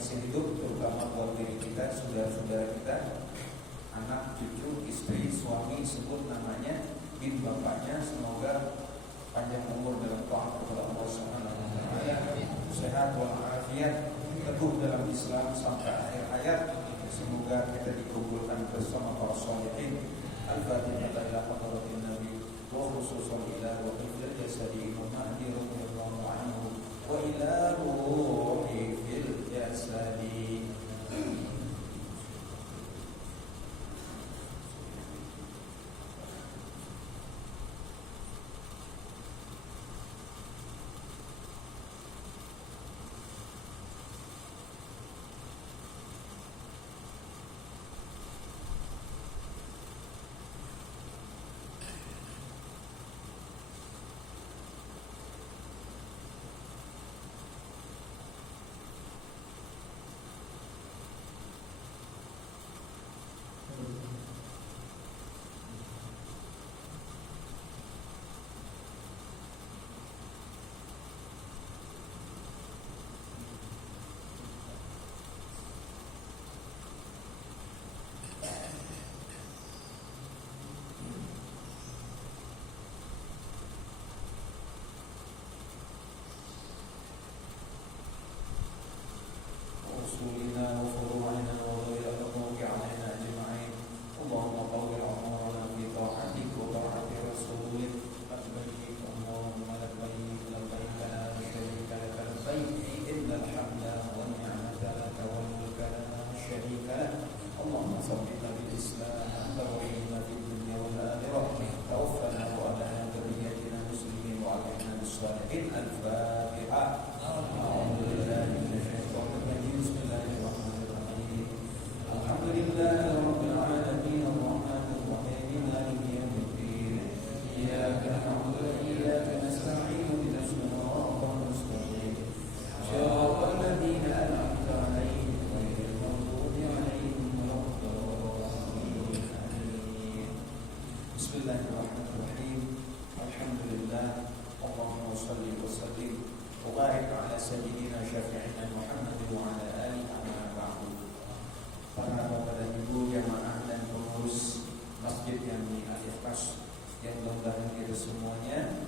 masih hidup, terutama buat diri kita, saudara-saudara kita, anak, cucu, istri, suami, sebut namanya, bin bapaknya, semoga panjang umur dalam taat kepada Allah Subhanahu wa taala, sehat walafiat, teguh dalam Islam sampai akhir hayat. Semoga kita dikumpulkan bersama para sholihin. Al-Fatihah ila hadratin Nabi wa khususan ila waqil jasadi Imam Mahdi radhiyallahu anhu wa ila ruhi fil jasadi. أصولنا وفروعنا وغير الموضوع علينا أجمعين. اللهم طول عمرنا في طاعتك وطاعة رسولك. لبيك اللهم لبيك لبيك لا شريك لك لبيك إن الحمد والنعمة لك والملك لا شريك لك. اللهم ثبتنا بالإسلام وبارك في الدنيا والآخرة. توفنا وأبنا ذريتنا مسلمين وألحقنا بالصالحين. الفاتحة. أعوذ بالله من الشيطان الرجيم. بسم الله الرحمن الرحيم. الحمد لله رب العالمين الرحمن الرحيم مالك يوم الدين. إياك نعبد وإياك نستعين اهدنا الصراط المستقيم صراط الذين أنعمت عليهم غير المغضوب عليهم ولا الضالين. بسم الله الرحمن الرحيم. الحمد لله. اللهم صل وسلم وبارك على سيدنا شفيعنا Muhammad wa ala alihi wa ba'du. Para bapak dan ibu jamaah dan pengurus masjid yang di-Al-Ikhlas, yang mudah-mudahan kita semuanya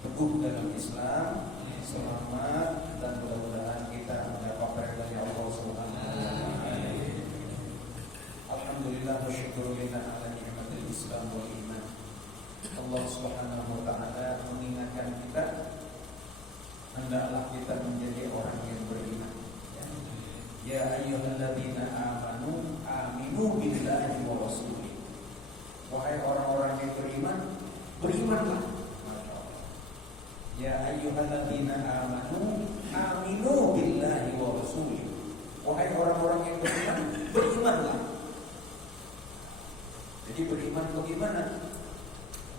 teguh dalam Islam, selamat, dan mudah-mudahan kita mendapat ridha Allah Subhanahu wa taala. Alhamdulillah wa syukurillah ala nikmatil Islam wal iman. Allah Subhanahu wa taala mengingatkan kita, hendaklah kita menjadi orang yang beriman. Ya ayyuhalladzina amanu aminu billahi wa rasulih. Wahai orang-orang yang beriman, berimanlah. Ya ayyuhalladzina amanu aminu billahi wa rasulih. Wahai orang-orang yang beriman, berimanlah. Jadi beriman bagaimana?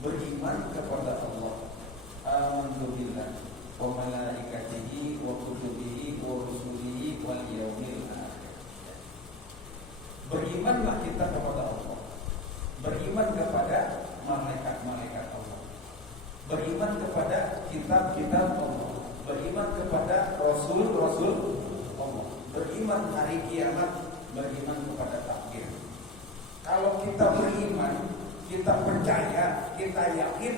Beriman kepada Allah. Amantu billahi wa malaikatihi wa kutubihi wa rusulihi wal yaumil akhir. Berimanlah kita kepada Allah. Beriman kepada malaikat-malaikat Allah. Beriman kepada kitab-kitab Allah. Beriman kepada rasul-rasul Allah. Beriman hari kiamat. Beriman kepada takdir. Kalau kita beriman, kita percaya, kita yakin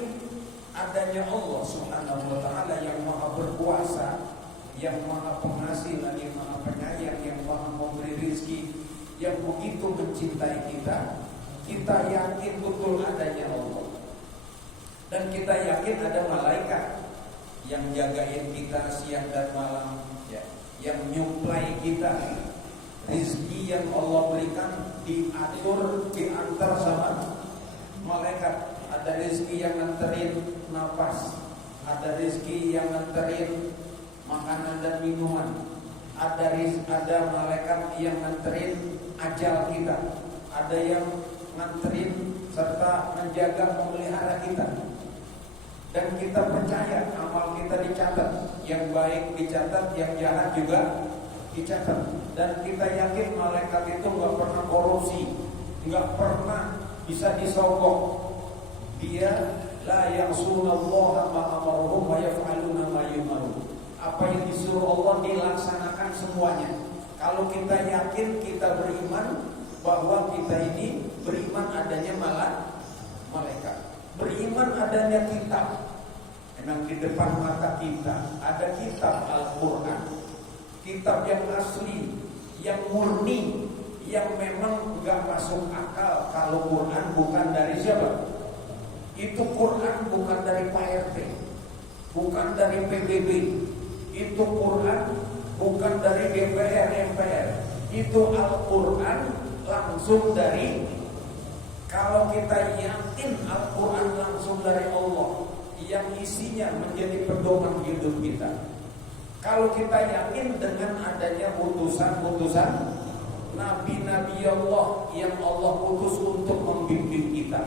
adanya Allah Subhanahu wa taala yang Maha berkuasa, yang Maha pengasih, yang Maha penyayang, yang Maha memberi rezeki, yang begitu mencintai kita. Kita yakin betul adanya Allah. Dan kita yakin ada malaikat yang jagain kita siang dan malam, ya, yang nyuplai kita. Rezeki yang Allah berikan diatur, diantar sama malaikat. Ada rezeki yang nganterin nafas, ada rezeki yang nganterin makanan dan minuman, ada malaikat yang nganterin ajal kita, ada yang nganterin serta menjaga memelihara kita. Dan kita percaya amal kita dicatat, yang baik dicatat, yang jahat juga dicatat. Dan kita yakin malaikat itu nggak pernah korupsi, nggak pernah bisa disogok. Dia la ya'sunallaha ma amaruhum wa yaf'aluna ma yu'marun. Apa yang disuruh Allah dilaksanakan semuanya. Kalau kita yakin, kita beriman bahwa kita ini beriman adanya malaikat, beriman adanya kitab. Memang di depan mata kita ada kitab Al-Quran, kitab yang asli, yang murni, yang memang nggak masuk akal kalau Quran bukan dari siapa? Itu Quran bukan dari Pak RT, bukan dari PBB. Itu Quran bukan dari DPR MPR. Itu Al-Quran langsung dari, kalau kita yakin Al-Quran langsung dari Allah, yang isinya menjadi pedoman hidup kita. Kalau kita yakin dengan adanya utusan-utusan Nabi-Nabi Allah yang Allah utus untuk membimbing kita.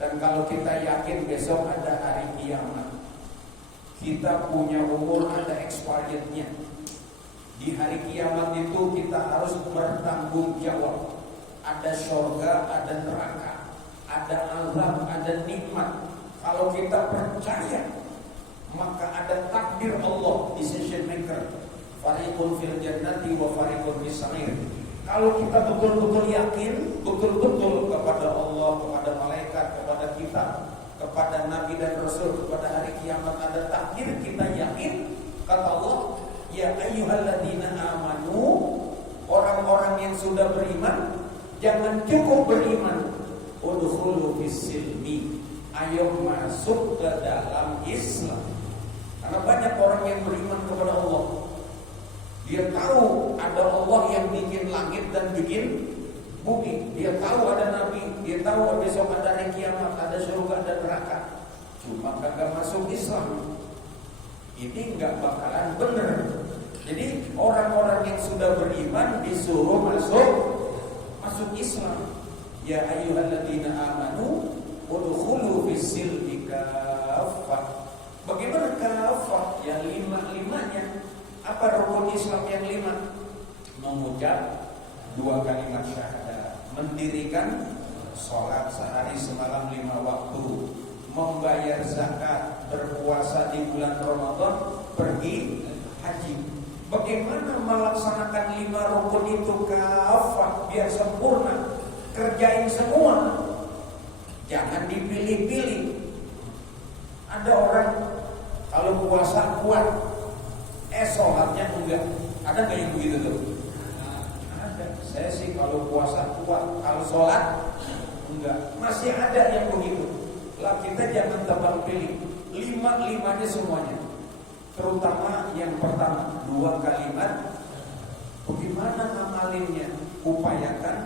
Dan kalau kita yakin besok ada hari kiamat, kita punya umur, ada expirednya. Di hari kiamat itu kita harus bertanggung jawab. Ada surga, ada neraka, ada azab, ada nikmat. Kalau kita percaya, maka ada takdir Allah, decision maker. Fariqun fil jannati wa fariqun fis sa'ir. Kalau kita betul-betul yakin, betul-betul kepada Allah, kepada malaikat, kepada kita, kepada Nabi dan Rasul, kepada hari kiamat ada takdir, kita yakin. Kata Allah, ya ayyuhalladzina amanu, orang-orang yang sudah beriman, jangan cukup beriman, udkhulu fis-silmi, ayo masuk ke dalam Islam. Karena banyak orang yang beriman kepada Allah, dia tahu ada Allah yang bikin langit dan bikin bumi, dia tahu ada Nabi, dia tahu besok ada hari kiamat, ada surga, ada neraka, cuma kagak masuk Islam. Ini nggak bakalan bener. Jadi orang-orang yang sudah beriman disuruh masuk Islam. Ya ayyuhalladzina amanu udkhulu fis-silmi kaffah. Bagaimana kaffah? Yang lima-limanya. Apa rukun Islam yang 5? Mengucap 2 kalimat syahadat, mendirikan sholat sehari semalam 5 waktu, membayar zakat, berpuasa di bulan Ramadan, pergi haji. Bagaimana melaksanakan 5 rukun itu kafah biar sempurna? Kerjain semua, jangan dipilih-pilih. Ada orang kalau puasa kuat, sholatnya enggak. Ada nggak yang begitu tuh? Ada. Saya sih kalau puasa kuat, kalau sholat enggak. Masih ada yang begitu. Lah kita jangan tebang pilih. 5-limanya semuanya. Terutama yang pertama 2 kalimat. Bagaimana ngamalinnya? Upayakan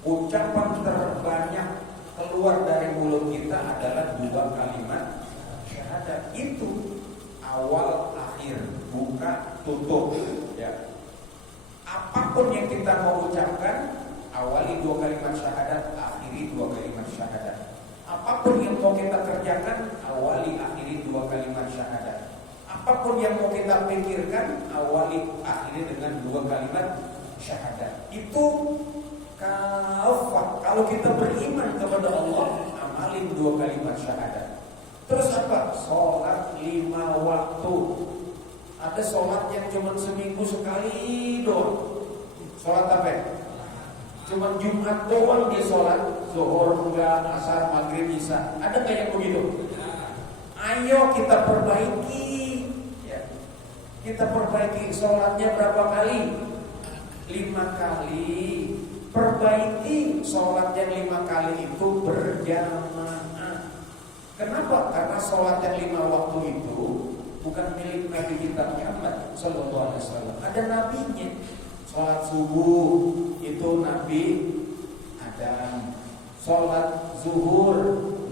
ucapan terbanyak keluar dari mulut kita adalah 2 kalimat syahadat. Itu awal akhir, buka tutup, ya. Apapun yang kita mau ucapkan, awali 2 kalimat syahadat, akhiri 2 kalimat syahadat. Apapun yang mau kita kerjakan, awali akhiri 2 kalimat syahadat. Apapun yang mau kita pikirkan, awali akhiri dengan 2 kalimat syahadat. Itu kafah. Kalau kita beriman kepada Allah, amalin 2 kalimat syahadat. Terus apa? Sholat 5 waktu. Ada sholat yang cuma seminggu sekali doang. Sholat apa? Cuma Jumat doang dia sholat. Zuhur enggak, asar, maghrib, isya. Ada nggak yang begitu? Ayo kita perbaiki, ya. Kita perbaiki sholatnya berapa kali? 5 kali. Perbaiki sholat yang 5 kali itu berjamaah. Kenapa? Karena sholat yang 5 waktu itu bukan milik Nabi kita Muhammad Sallallahu Alaihi Wasallam. Ada nabinya. Sholat subuh itu Nabi Adam. Sholat zuhur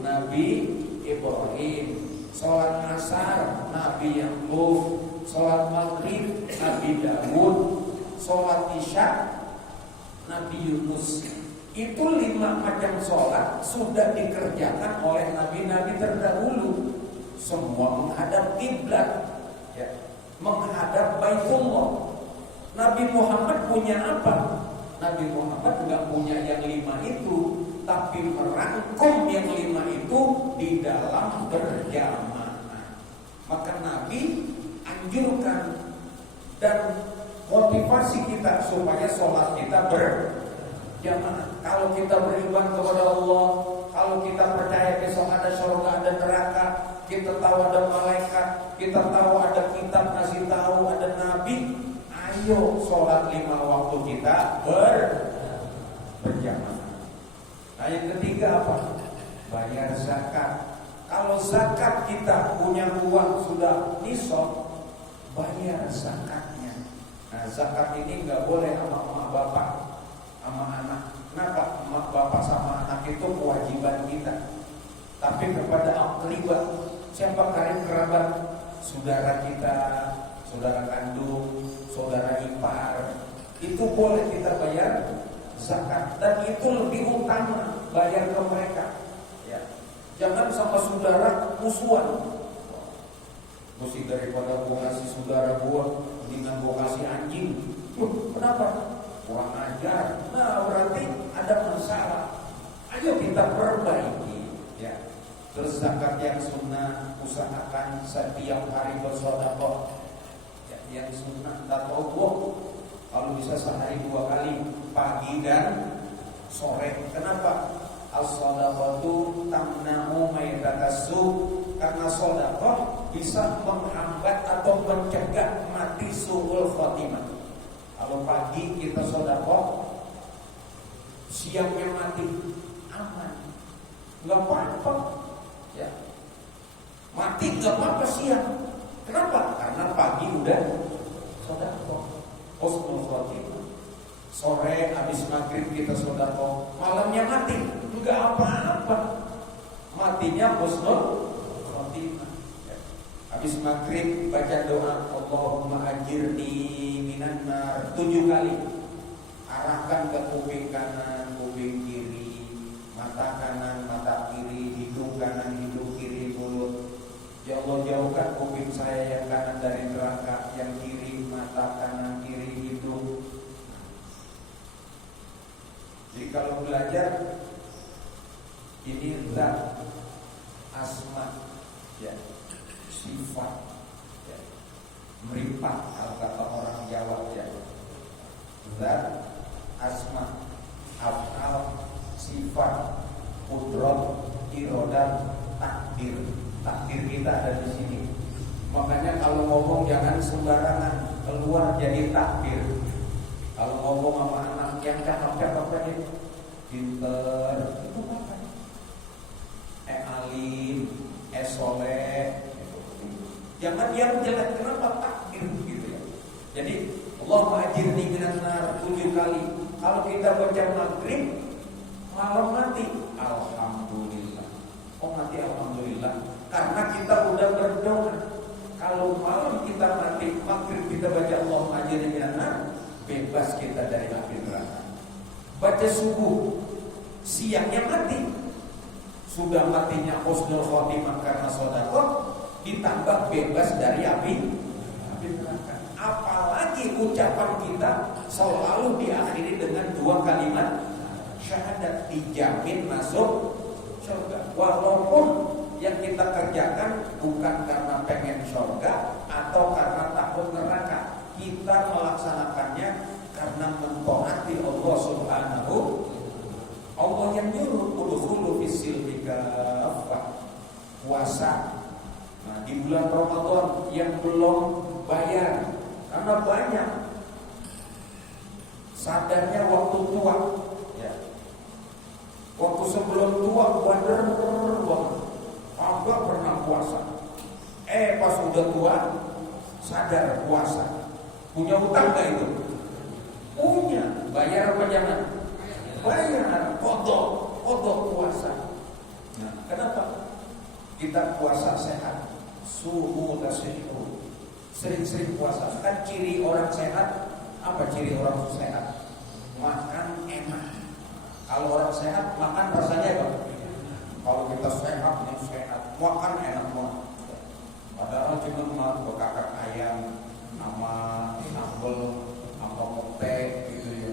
Nabi Ibrahim. Sholat asar Nabi Yakub. Sholat maghrib Nabi Daud. Sholat isya Nabi Yunus. Itu 5 macam sholat sudah dikerjakan oleh nabi-nabi terdahulu. Semua menghadap kiblat, ya, menghadap Baitullah. Nabi Muhammad punya apa? Nabi Muhammad nggak punya yang 5 itu, tapi merangkum yang 5 itu di dalam berjamaah. Maka Nabi anjurkan dan motivasi kita supaya sholat kita berjamaah. Kalau kita beriman kepada Allah, kalau kita percaya besok ada surga, ada neraka, kita tahu ada malaikat, kita tahu ada kitab ngasih tahu, ada nabi, ayo sholat 5 waktu kita berjamaah. Nah, yang ketiga apa? Bayar zakat. Kalau zakat kita punya uang sudah nisab, bayar zakatnya. Nah, zakat ini nggak boleh sama emak bapak, sama anak. Kenapa? Emak bapak sama anak itu kewajiban kita. Tapi kepada akribat, siapa karib kerabat, saudara kita, saudara kandung, saudara ipar, itu boleh kita bayar zakat. Dan itu lebih utama bayar ke mereka. Ya. Jangan sama saudara musuhan. Mesti daripada gua kasih saudara gua, mendingan gua kasih anjing. Kenapa? Kurang ajar. Nah, berarti ada masalah. Ayo kita perbaiki. Ya. Terus zakat yang sunnah, usahakan setiap hari bersedekah. Ya, yang sunnah tatawwu, kalau bisa sehari 2 kali, pagi dan sore. Kenapa? As-shadaqatu tamna'u maitatsu, karena sedekah bisa menghambat atau mencegah mati su'ul khotimah. Kalau pagi kita sedekah, siangnya mati aman, nggak apa-apa. Ya, mati nggak apa-apa siang. Kenapa? Karena pagi udah sedekah, husnul khotimah. Sore habis maghrib kita sedekah, malamnya mati, nggak apa-apa. Matinya husnul khotimah. Ya. Habis maghrib baca doa Allahumma ajirni minan nar 7 kali. Arahkan ke kuping kanan, kuping kiri, mata kanan, mata kiri, hidung kanan, hidung kiri, mulut. Ya Allah, jauhkan kuping saya yang kanan dari neraka, yang kiri mata kanan, kiri hidung. Jadi kalau belajar ini zat, asma, ya, sifat, ya, meripat kalau kata orang Jawa, ya, zat, asma, af'al, sifat, qudrat, iradah, takdir. Takdir kita ada di sini. Makanya kalau ngomong jangan sembarangan, keluar jadi takdir. Kalau ngomong sama anak yang cakep-cakep aja, pinter, itu apa? Alim, soleh. Jangan yang jelek, kenapa takdir gitu ya. Jadi Allah ajirni minan nar 7 kali. Kalau kita baca maghrib malam mati, alhamdulillah. Oh mati alhamdulillah, karena kita udah berdoa. Kalau malam kita mati, maghrib kita baca Allah ajirni minan nar, bebas kita dari api neraka. Baca subuh, siangnya mati, sudah matinya husnul khotimah karena sedekah, ditambah bebas dari api neraka. Apalagi ucapan kita selalu diakhiri dengan 2 kalimat syahadat, dijamin masuk surga. Walaupun yang kita kerjakan bukan karena pengen surga atau karena takut neraka, kita melaksanakannya karena mentaati Allah Subhanahu. Allah yang nyuruh udkhulu fis-silmi kaffah, puasa. Nah, di bulan Ramadan yang belum bayar karena banyak sadarnya waktu tua, ya. Waktu sebelum tua wader agak pernah puasa. Pas udah tua sadar puasa. Punya utang gak itu? Punya. Bayar apa jangan? Bayar. Kodok puasa. Nah, kenapa? Kita puasa sehat. Suhu tasihu. Sering-sering puasa. Kan ciri orang sehat. Apa ciri orang sehat? Makan enak. Kalau orang sehat makan rasanya apa? Kalau kita sehat, makan enak banget. Padahal cuma bekakak ayam sama sambal sama mote gitu ya.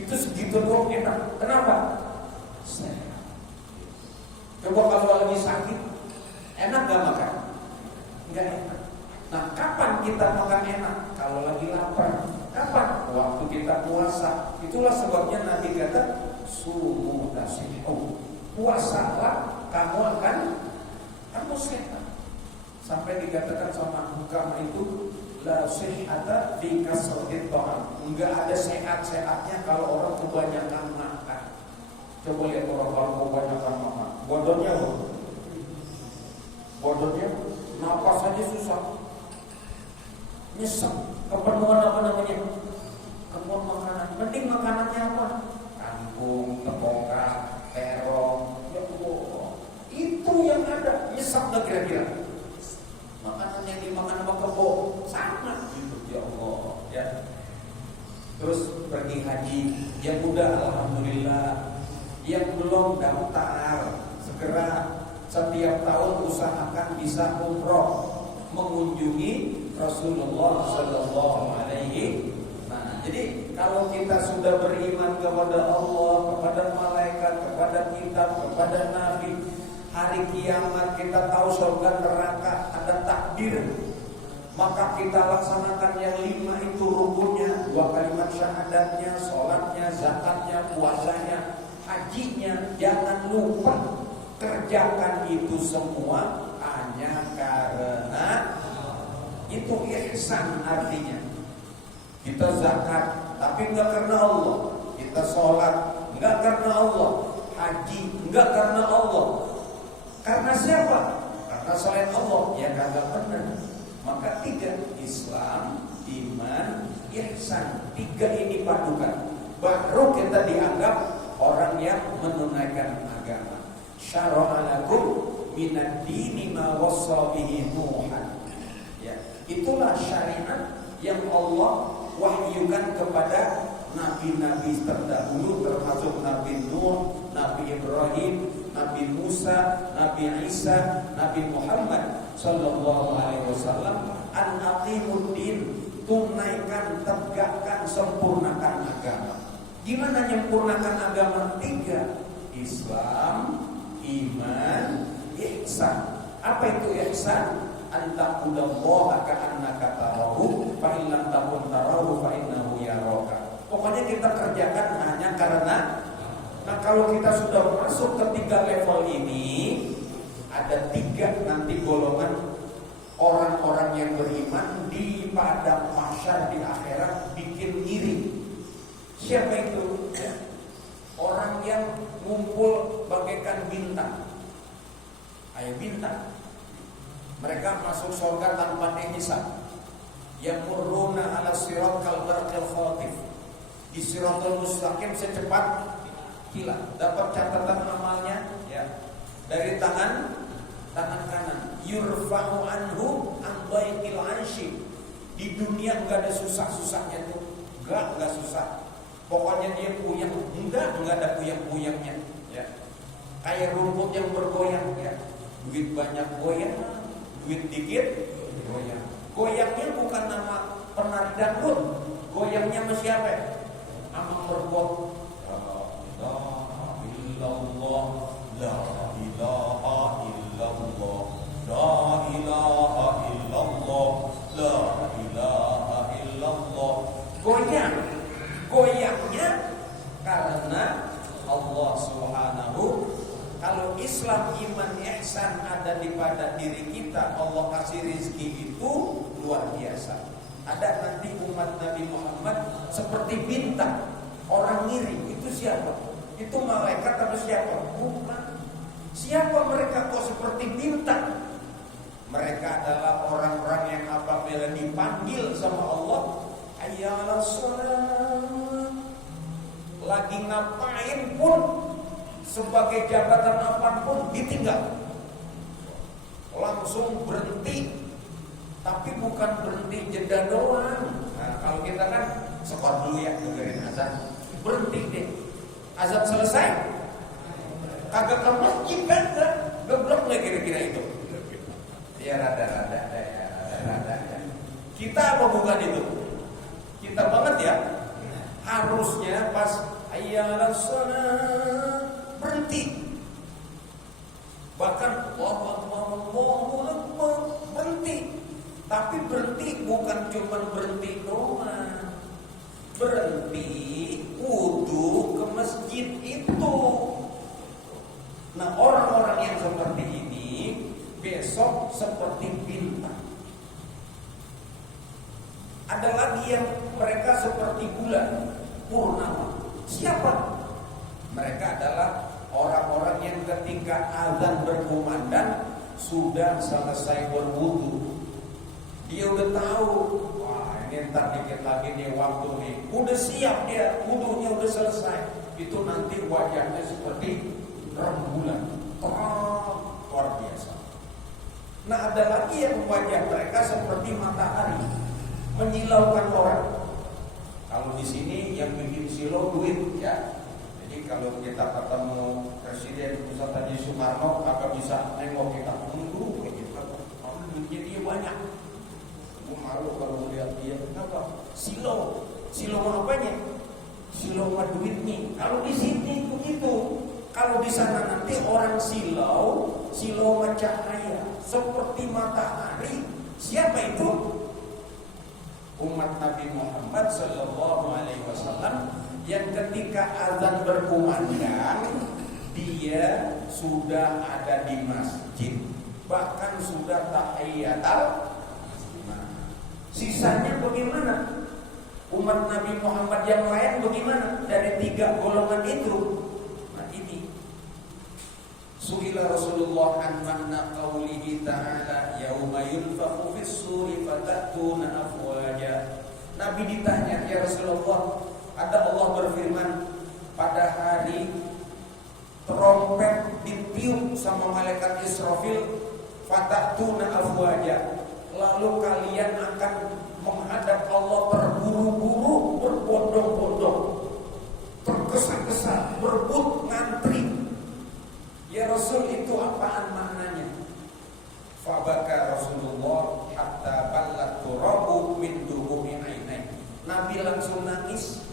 Itu segitu doang enak. Kenapa? Sehat. Coba kalau lagi sakit, enak gak makan? Enggak enak. Nah, kapan kita makan enak? Kalau lagi lapar. Kapan puasa. Itulah sebabnya Nabi kata sumu tasihu, puasalah kamu akan sehat. Sampai dikatakan sama hukam itu la sihhata fi kasratit ta'am. Enggak ada sehat-sehatnya kalau orang kebanyakan makan. Coba lihat orang kalau kebanyakan makan, bodohnya napas aja susah, nyesek, kepenuhan kepenuhan makanan. Penting makanannya apa? Kangkung, tepungkan, terong, ya Allah. Itu yang ada, nyesek gak kira-kira? Makanan yang dimakan sama kebo sama gitu, ya Allah ya. Terus pergi haji, yang udah alhamdulillah, yang belum daftar segera setiap tahun usahakan bisa umroh mengunjungi Rasulullah Sallallahu Alaihi. Nah, jadi kalau kita sudah beriman kepada Allah, kepada malaikat, kepada kitab, kepada Nabi, hari kiamat kita tahu surga neraka ada takdir, maka kita laksanakan yang 5 itu rukunnya, 2 kalimat syahadatnya, sholatnya, zakatnya, puasanya, hajinya. Jangan lupa kerjakan itu semua hanya karena itu ihsan. Artinya kita zakat tapi enggak karena Allah, kita sholat enggak karena Allah, haji enggak karena Allah. Karena siapa? Karena selain Allah, ya kagak benar. Maka 3, Islam, iman, ihsan, 3 ini padukan, baru kita dianggap orang yang menunaikan agama. Syara'a lakum minad dini ma wassa bihi Nuhan. Ya, itulah syariat yang Allah wahyukan kepada nabi-nabi terdahulu, termasuk Nabi Nuh, Nabi Ibrahim, Nabi Musa, Nabi Isa, Nabi Muhammad sallallahu alaihi wasallam. An aqimuddin, tunaikan, tegakkan, sempurnakan agama. Gimana menyempurnakan agama? 3, Islam, iman, ihsan. Apa itu ihsan? Anta'budallaha ka'annaka tarahu fa in lam takun tarahu fa innahu yaraka. Pokoknya kita kerjakan hanya karena. Nah, kalau kita sudah masuk ke 3 level ini, ada 3 nanti golongan orang-orang yang beriman di padang mahsyar di akhirat bikin iri. Siapa itu? Orang yang ngumpul bagaikan bintang. Ayo bintang. Mereka masuk surga tanpa dihisab. Yamurruna 'ala sirat kal barqil khatif. Di siratal mustaqim secepat kilat. Dapat catatan amalnya ya dari tangan kanan. Yurfa'u anhu an dhaiqil 'anshi. Di dunia enggak ada susah-susahnya tuh. Enggak susah. Pokoknya dia puyeng, enggak ada puyeng-puyengnya ya. Kayak rumput yang bergoyang ya. Duit banyak goyang, duit dikit goyang. Goyangnya bukan nama penari dangdut, goyangnya sama siapa? Sama merbot. La ilaha illallah, la ilaha illallah, la ilaha illallah, la ilaha illallah. Goyangnya karena Allah Subhanahu. Kalau Islam, iman, ihsan ada di pada diri kita, Allah kasih rezeki itu luar biasa. Ada nanti umat Nabi Muhammad seperti bintang. Orang ngiri, itu siapa? Itu malaikat atau siapa? Bukan. Siapa mereka kok seperti bintang? Mereka adalah orang-orang yang apabila dipanggil sama Allah, hayya 'alas shalah, lagi ngapain pun, sebagai jabatan apapun ditinggal, langsung berhenti. Tapi bukan berhenti jeda doang. Nah, kalau kita kan skor dulu ya, dengerin azan, berhenti deh. Azan selesai, kagak ke masjid kan? Geblok lah kira-kira itu. Ya rada-rada ya. Kita apa bukan itu? Kita banget ya. Harusnya pas hayya 'alas shalah berhenti. Bahkan Allahu Akbar berhenti. Tapi berhenti bukan cuma berhenti doang. berhenti wudu ke masjid itu. Nah, orang-orang yang seperti ini besok seperti bintang. Ada lagi yang mereka seperti bulan purnama. Siapa? Mereka adalah orang-orang yang ketika azan berkumandang sudah selesai berwudu. Dia udah tahu, wah ini ntar dikit lagi nih waktu nih. Udah siap dia, wudunya udah selesai. Itu nanti wajahnya seperti rembulan, luar biasa. Nah, ada lagi yang wajah mereka seperti matahari, menyilaukan orang. Kalau di sini yang bikin silau duit, ya. Jadi kalau kita ketemu Presiden Pusat Haji Soekarno, maka bisa nengok kita menunggu, gitu. Kalau duitnya dia banyak, gue malu kalau melihat dia. Kenapa? Silau apanya? Silau sama duitnya. Kalau di sini begitu. Kalau di sana nanti orang silau cahaya seperti matahari. Siapa itu? Umat Nabi Muhammad Sallallahu Alaihi Wasallam yang ketika azan berkumandang dia sudah ada di masjid, bahkan sudah tahiyatul. Sisanya bagaimana? Umat Nabi Muhammad yang lain bagaimana? Dari 3 golongan itu. Su'ila Rasulullah an makna qawlihi ta'ala yauma yunfakhu fis-suri fatatuna afwaja. Nabi ditanya, ya Rasulullah, ada Allah berfirman pada hari trompet ditiup sama malaikat Israfil, fatatuna afwaja, lalu kalian akan menghadap Allah terburu-buru, berbondong-bondong, tergesa-gesa, berebut, ngantri. Ya Rasul, itu apaan maknanya? Fabaka Rasulullah hatta ballat turabu min duhumi ainai. Nabi langsung nangis,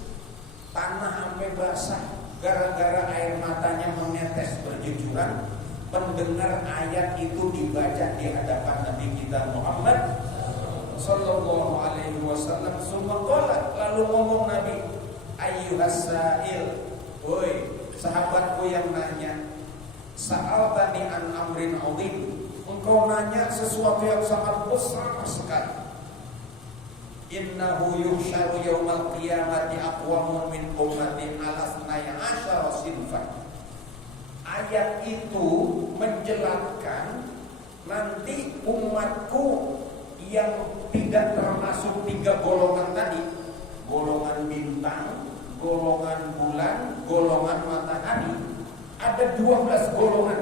tanah sampai basah gara-gara air matanya menetes berjujuran mendengar ayat itu dibaca di hadapan Nabi kita Muhammad Sallallahu Alaihi Wasallam. Lalu ngomong Nabi, ayyuhas sa'il, woi sahabatku yang nanya, sa'altani an amrin 'azim, engkau nanya sesuatu yang sangat besar sekali. Innahu yuhsyaru yaumal qiyamati aqwamun min ummati ala 12 sinfan. Ayat itu menjelaskan nanti umatku yang tidak termasuk 3 golongan tadi, golongan bintang, golongan bulan, golongan matahari. Ada 12 golongan.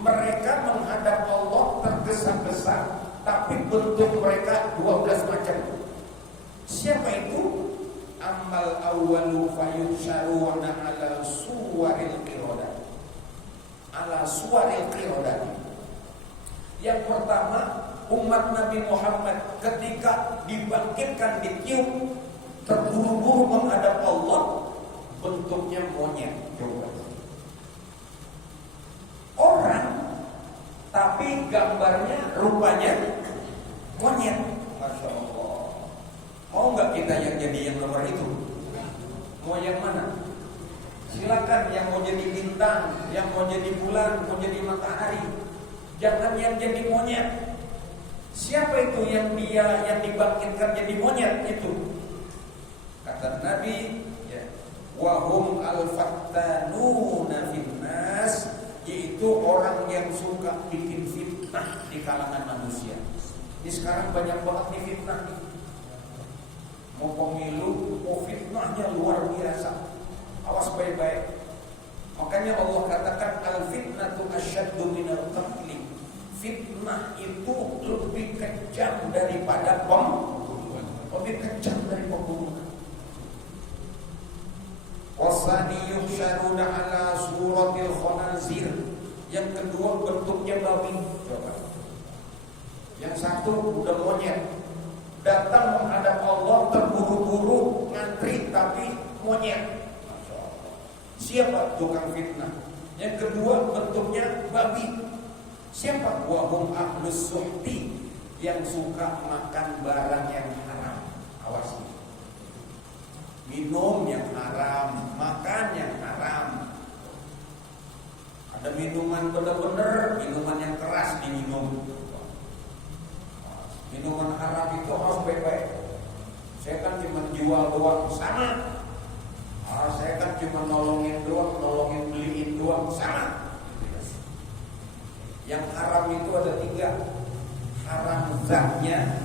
Mereka menghadap Allah tergesa-gesa, tapi bentuk mereka 12 macam. Siapa itu? Amal awwalu fayusyaruna ala suwaril qirodah. Ala suwaril qirodah. Yang pertama, umat Nabi Muhammad ketika dibangkitkan, ditiup, terburu-buru menghadap Allah, bentuknya monyet. Coba. Orang, tapi gambarnya, rupanya monyet. Masya Allah. Mau nggak kita yang jadi yang nomor itu? Mau yang mana? Silakan, yang mau jadi bintang, yang mau jadi bulan, mau jadi matahari. Jangan yang jadi monyet. Siapa itu yang dibangkitkan jadi monyet itu? Kata Nabi, ya, wahum al-fattanuna finnas, yaitu orang yang suka bikin fitnah di kalangan manusia. Ini sekarang banyak banget nih fitnah nih. Mau pemilu, mau fitnahnya luar biasa. Awas baik-baik. Makanya Allah katakan al-fitnatu asyaddu minal qatli. Fitnah itu lebih kejam daripada pembunuhan. Lebih kejam dari pembunuhan. Wasani yuhsyaruna ala suratil khanazir. Yang kedua bentuknya babi. Coba. Yang satu udah monyet, datang menghadap Allah terburu-buru, ngantri tapi monyet. Siapa tukang fitnah? Yang kedua bentuknya babi. Siapa? Wahum ahlus suhti, yang suka makan barang yang haram. Awas. minum yang haram, makan yang haram. Ada minuman bener-bener, minuman yang keras diminum. Minuman haram itu harus baik-baik. Saya kan cuma jual doang, sama. Saya kan cuma nolongin doang, beliin doang, sama. Yang haram itu ada 3. Haram zatnya,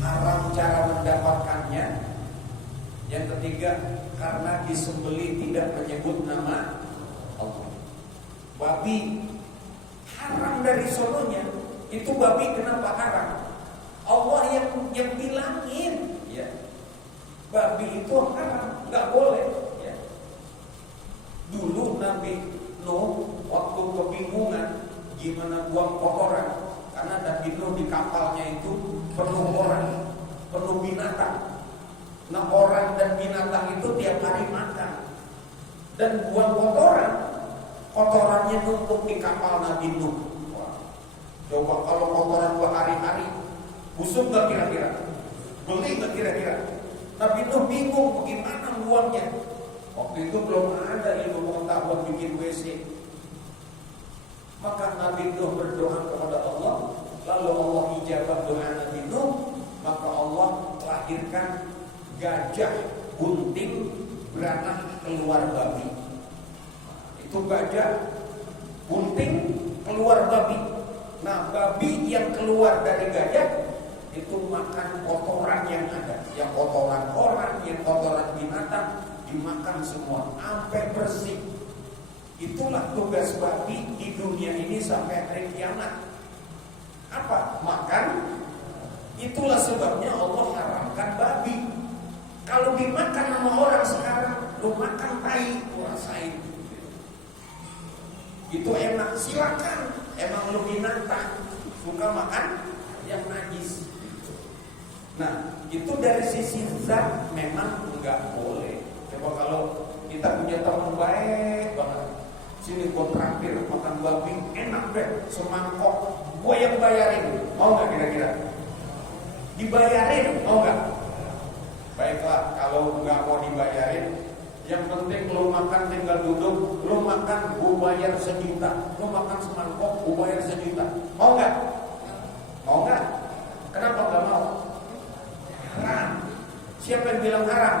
haram cara mendapatkannya. Yang ketiga, karena disembeli tidak menyebut nama Allah. Babi haram dari sononya. Itu babi kenapa haram? Allah yang bilangin, ya. Babi itu haram, nggak boleh, ya. Dulu Nabi Nuh waktu kebingungan gimana buang kotoran, karena Nabi Nuh di kapalnya itu penuh orang, penuh binatang. Nah, orang dan binatang itu tiap hari makan dan buang kotoran. Kotorannya numpuk di kapal Nabi Nuh. Coba kalau kotoran berhari-hari, busuk gak kira-kira? Beli gak kira-kira? Nabi Nuh bingung bagaimana buangnya. Waktu itu belum ada ilmu pengetahuan bikin WC. Maka Nabi Nuh berdoa kepada Allah, lalu Allah ijabah doa Nabi Nuh, maka Allah lahirkan gajah bunting beranak keluar babi. Itu gajah bunting keluar babi. Nah, babi yang keluar dari gajah itu makan kotoran yang ada, yang kotoran orang, yang kotoran binatang dimakan semua sampai bersih. Itulah tugas babi di dunia ini sampai hari kiamat. Apa? Makan. Itulah sebabnya Allah haramkan babi. Kalau dimakan sama orang sekarang, lu makan tai, rasain. Itu enak, silakan. Emang lu binatang, suka makan yang najis. Nah, itu dari sisi zat memang enggak boleh. Coba kalau kita punya teman baik banget, sini gua traktir makan babi, enak deh, semangkok, gua yang bayarin, mau nggak kira-kira? Dibayarin, mau nggak? Baiklah, kalau nggak mau dibayarin, yang penting lu makan tinggal duduk, lu makan gua bayar 1 juta, lu makan semangkok gua bayar 1 juta, mau nggak? Mau nggak? Kenapa nggak mau? Haram. Siapa yang bilang haram?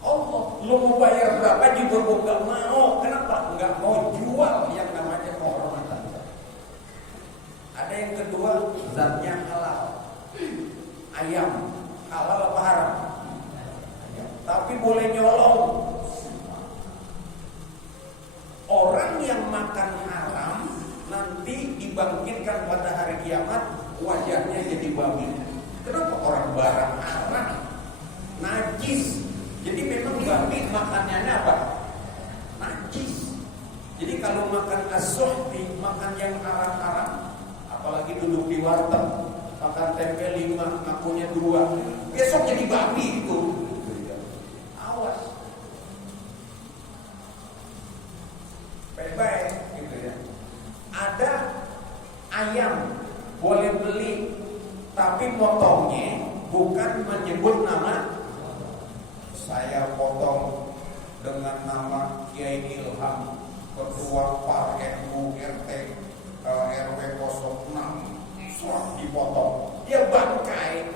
Allah. Lu mau bayar berapa juga gua nggak mau. Kenapa? Nggak mau jual yang namanya kehormatan. Ada yang kedua, zatnya halal. Ayam halal apa haram? Tapi boleh nyolong. Orang yang makan haram nanti dibangkitkan pada hari kiamat, wajahnya jadi babi. Kenapa? Orang barang haram, najis. Jadi memang babi makanannya apa? Najis. Jadi kalau makan as-suhti, makan yang haram-haram, apalagi duduk di warteg, makan tempe 5, ngakunya 2, besok jadi babi itu. Baik-baik gitu ya. Ada ayam boleh beli, tapi potongnya bukan menyebut nama. Saya potong dengan nama Kiai Ilham, Ketua Par NU RT RW 06, surat dipotong. Dia bangkai.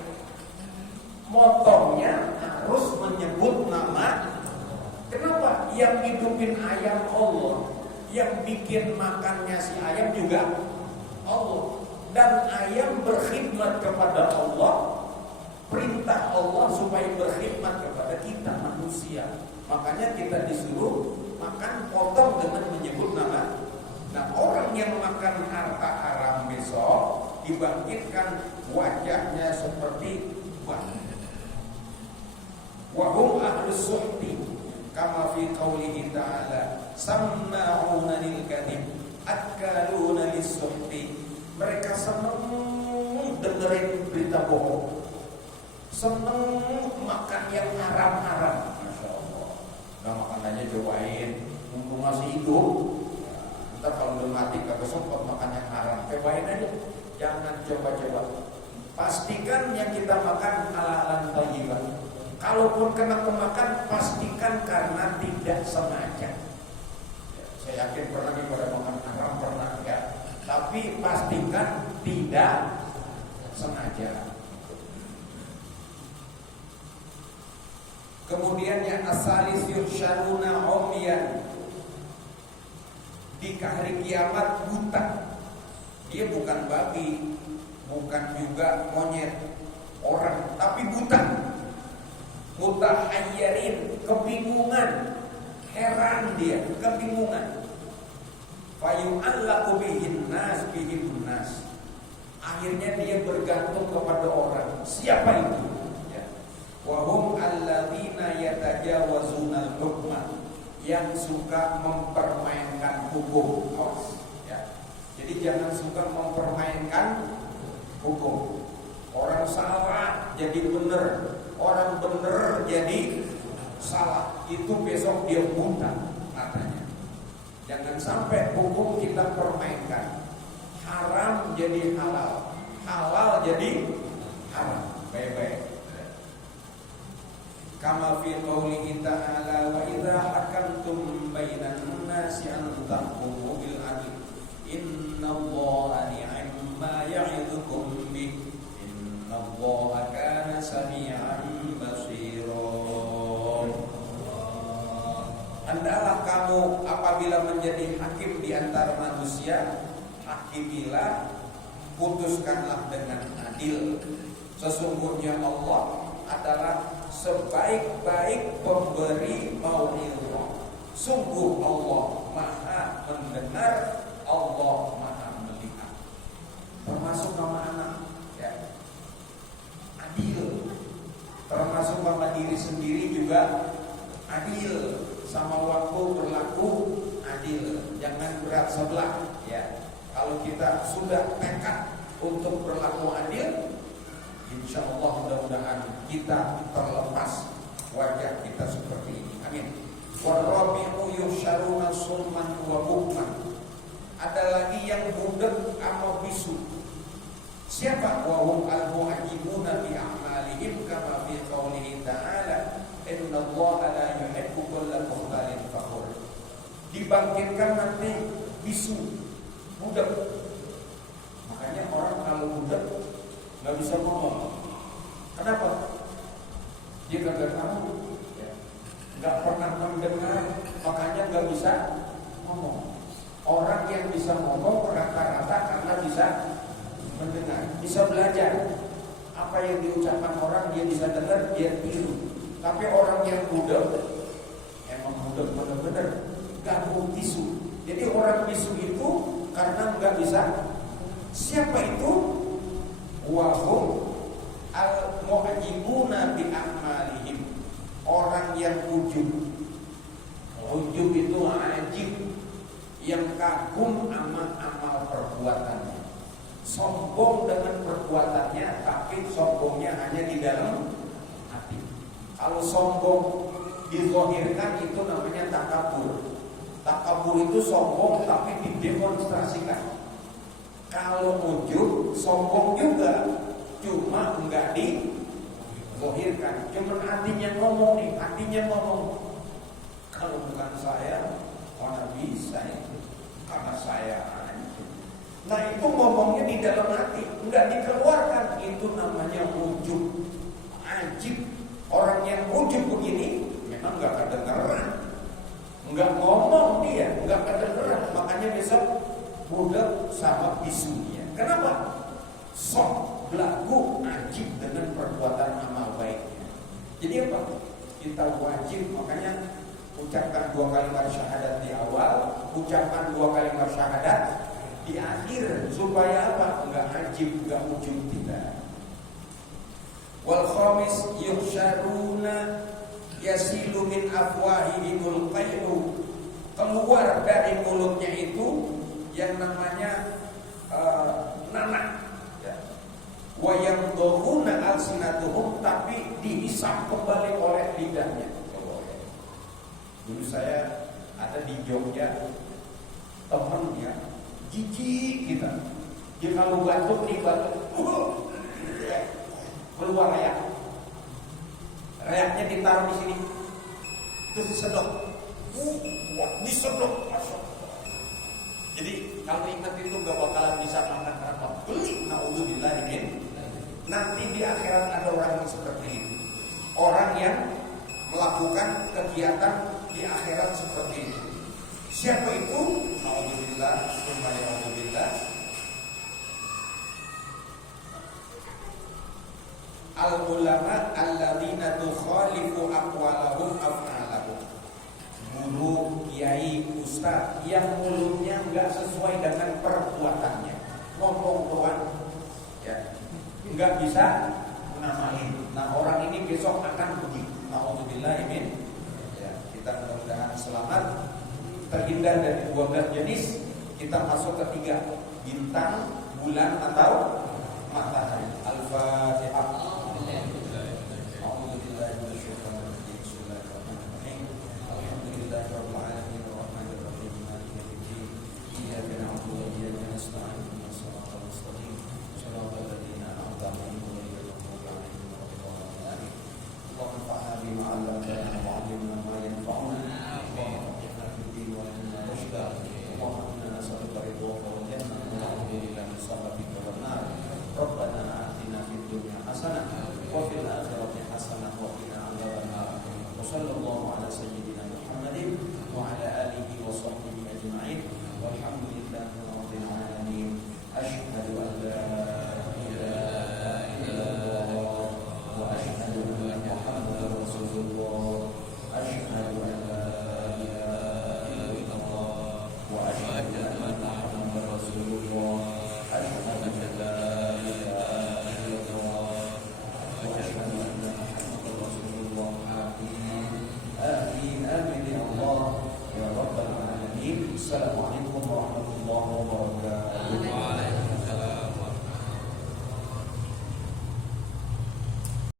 Motongnya harus menyebut nama. Kenapa? Yang hidupin ayam Allah, yang bikin makannya si ayam juga Allah. Dan ayam berkhidmat kepada Allah, perintah Allah supaya berkhidmat kepada kita manusia. Makanya kita disuruh makan potong dengan menyebut nama. Nah, orang yang makan harta haram besok dibangkitkan wajahnya seperti babi. Wahum ahlus suhti kama fi qaulihi ta'ala samma'una lil kadhib akaluna lis-suhti. Mereka senang dengerin berita bohong, senang makan yang haram-haram. Masya Allah. Nah, makanannya cobain, mumpung masih hidup. Ntar kalau udah mati kagak sempat makan yang haram, cobain aja. Jangan coba-coba. Pastikan yang kita makan halalan thayyibah. Kalaupun kena pemakan, pastikan karena tidak sengaja. Ya, saya yakin pernah pada makan haram pernah ya, tapi pastikan tidak sengaja. Kemudian yang asalis yusyaruna umyan, di hari kiamat buta. Dia bukan babi, bukan juga monyet, orang, tapi buta. Mutahayyarin, kebingungan, heran dia, kebingungan. Fayu'allaqu bihin nas, bihim nas. Akhirnya dia bergantung kepada orang. Siapa itu? Ya. Wa hum alladzina yatajawazuna al-hukma, yang suka mempermainkan hukum. Ya. Jadi jangan suka mempermainkan hukum. Orang salah jadi benar, orang benar jadi salah. Itu besok dia buta matanya. Jangan sampai hukum kita permainkan. Haram jadi halal, halal jadi haram. Baik-baik. Kama fi qoulihi ta'ala wa idza hakamtum bainan nasi an tahkumu bil 'adl innallaha ni'ma ya'idukum bih innallaha kana sami'an basira. Hendaklah kamu apabila menjadi hakim di antara manusia, hakimilah, putuskanlah dengan adil. Sesungguhnya Allah adalah sebaik-baik pemberi mau'izah. Sungguh Allah Maha mendengar, Allah Maha melihat. Termasuk nama anak, ya. Adil. Termasuk sama diri sendiri juga adil. Sama waktu berlaku adil. Jangan berat sebelah, ya. Kalau kita sudah tekad untuk berlaku adil, insya Allah mudah-mudahan kita terlepas wajah kita seperti ini. Amin. Warabi'u yusyaruna summan wa bukman. Ada lagi yang budak sama bisu. Siapa? Wa hum al-mu'ajibuna bi a'malihim kama fi qoulihi ta'ala innallaha la yuhibbu kulla mukhtalin fakhur. Dibangkitkan nanti bisu, budak. Makanya orang kalau budak nggak bisa ngomong. Kenapa? Dia kagak tahu, nggak pernah mendengar, makanya nggak bisa ngomong. Orang yang bisa ngomong rata-rata karena bisa mendengar, bisa belajar. Apa yang diucapkan orang dia bisa dengar, dia tiru. Tapi orang yang budak, emang budak benar-benar gabung bisu. Jadi orang bisu itu karena nggak bisa. Siapa itu? Wahum al-mu'ajibuna bi a'malihim. Orang yang ujub. Ujub itu ajib, yang kagum sama amal perbuatannya. Sombong dengan perbuatannya, tapi sombongnya hanya di dalam hati. Kalau sombong dizahirkan itu namanya takabur. Takabur itu sombong tapi didemonstrasikan. Kalau ujub sombong juga, cuma enggak dizahirkan. Cuma hatinya ngomong nih, hatinya ngomong. Kalau bukan saya, mana bisa itu? Karena saya. Nah itu ngomongnya di dalam hati, enggak dikeluarkan. Itu namanya ujub, ajib. Orang yang ujub begini memang enggak kedengeran, enggak ngomong dia, enggak kedengeran. Makanya besok budak sama bisunya. Kenapa? Sok belagu ajib dengan perbuatan amal baiknya. Jadi apa? Kita wajib, makanya ucapkan 2 kalimat syahadat di awal, ucapkan 2 kalimat syahadat di akhir, supaya apa? Enggak ajib, enggak ujub kita. Wal khamis yuhsyaruna yasilu min afwahihimul qayhu. Keluar dari mulutnya itu yang namanya nanah, ya. Wa yamdhuruna alsinatuhum, tapi dihisap kembali oleh lidahnya. Dulu saya ada di Jogja, teman ya, jijik kita. Dia kalau batuk nih batuk, keluar ya. reaknya ditaruh di sini, terus disedot, masuk. Jadi kalau ingat itu gak bakalan bisa makan karena beli. Naudzubillah ini. Nanti di akhirat ada orang yang seperti itu. Orang yang melakukan kegiatan di akhirat seperti itu. Siapa itu? Naudzubillah, naudzubillah. Al-ulama alladzina tukhalifu aqwalahum af'alahum. Guru, kiai, ustaz yang mulutnya enggak sesuai dengan perbuatannya, ngomong doang, ya, enggak bisa menamain. Nah, orang ini besok akan begitu. Naudzubillah min. Ya, kita mudah-mudahan selamat, terhindar dari 12 jenis. Kita masuk ke 3, bintang, bulan atau matahari. Al-Fatihah. Assalamualaikum warahmatullahi wabarakatuh.